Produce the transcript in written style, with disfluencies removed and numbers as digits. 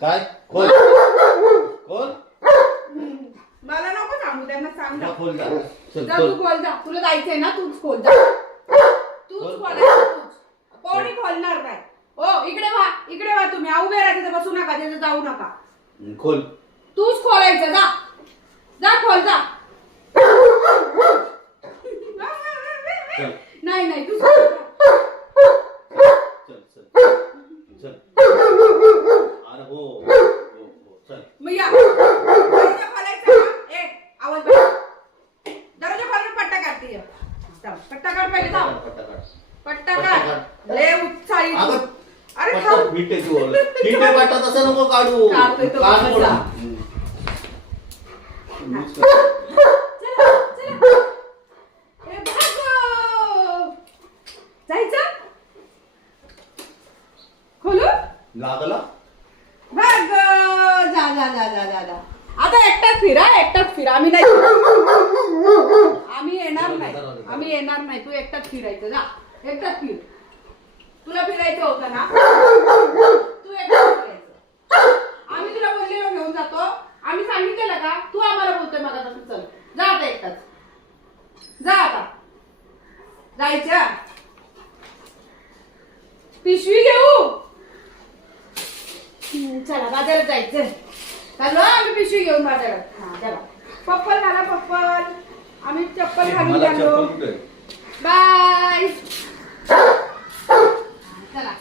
काय खोल खोल. मला नको सांगू, त्यांना सांग ना. खोल जा. चल जा खोल. तू खोल जा. तुला जायचंय ना, तूच खोल जा. तूच खोलायचं तूच. कोणी खोलणार नाही. ओ इकडे व्हा तुम्ही. उभे राहा तिथे, बसू नका तिथे, जाऊ नका. खोल. तूच खोलायचं. जा जा खोल जा. चल नाही तूच खोल जा. चल चल चल. अरे हो चल. मग या दरवाजा खोलायचा ना. आवाज बघ. दरवाजा खोलून पट्टा काढते. पट्टा काढ पहिले. जाऊ पट्टा काढ. लय उत्साही. अरे पट्टा मिठे तू. मिठे पट्टा तसं नको काढू. काढतोय तो. काढ चला जायचं. खोलू लागला. भाग. जा. आता एकटाच फिरा. आम्ही नाही. आम्ही येणार नाही. तू एकटाच फिरायचं. जा एकटाच फिर. तुला फिरायचं होतं ना, तू एकटाच फिरायचं. आम्ही तुला बोललेलो घेऊन जातो. आम्ही सांगितलेलं का? तू आम्हाला बोलतोय मला तसं. चल जा आता एकटाच. जा आता. जायचं. पिशवी घेऊ. चला बाजारात जायचं. चालू आम्ही पिशवी घेऊन बाजारात. हा चला. पप्पल घाला पप्पल. आम्ही चप्पल घालून मला गेलो. चप्पल कुठे? बाय. चला.